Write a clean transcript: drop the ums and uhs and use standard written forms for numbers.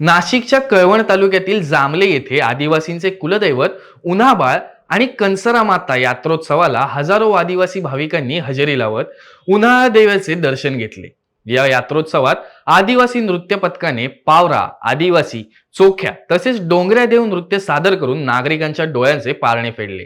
नाशिकच्या कळवण तालुक्यातील जामले येथे आदिवासींचे कुलदैवत उन्हाबाळ आणि कंसरा माता यात्रोत्सवाला हजारो आदिवासी भाविकांनी हजेरी लावत उन्हाळा देवाचे दर्शन घेतले। या यात्रोत्सवात आदिवासी नृत्य पथकाने पावरा, आदिवासी चोख्या तसेच डोंगऱ्या देव नृत्य सादर करून नागरिकांच्या डोळ्यांचे पारणे फेडले।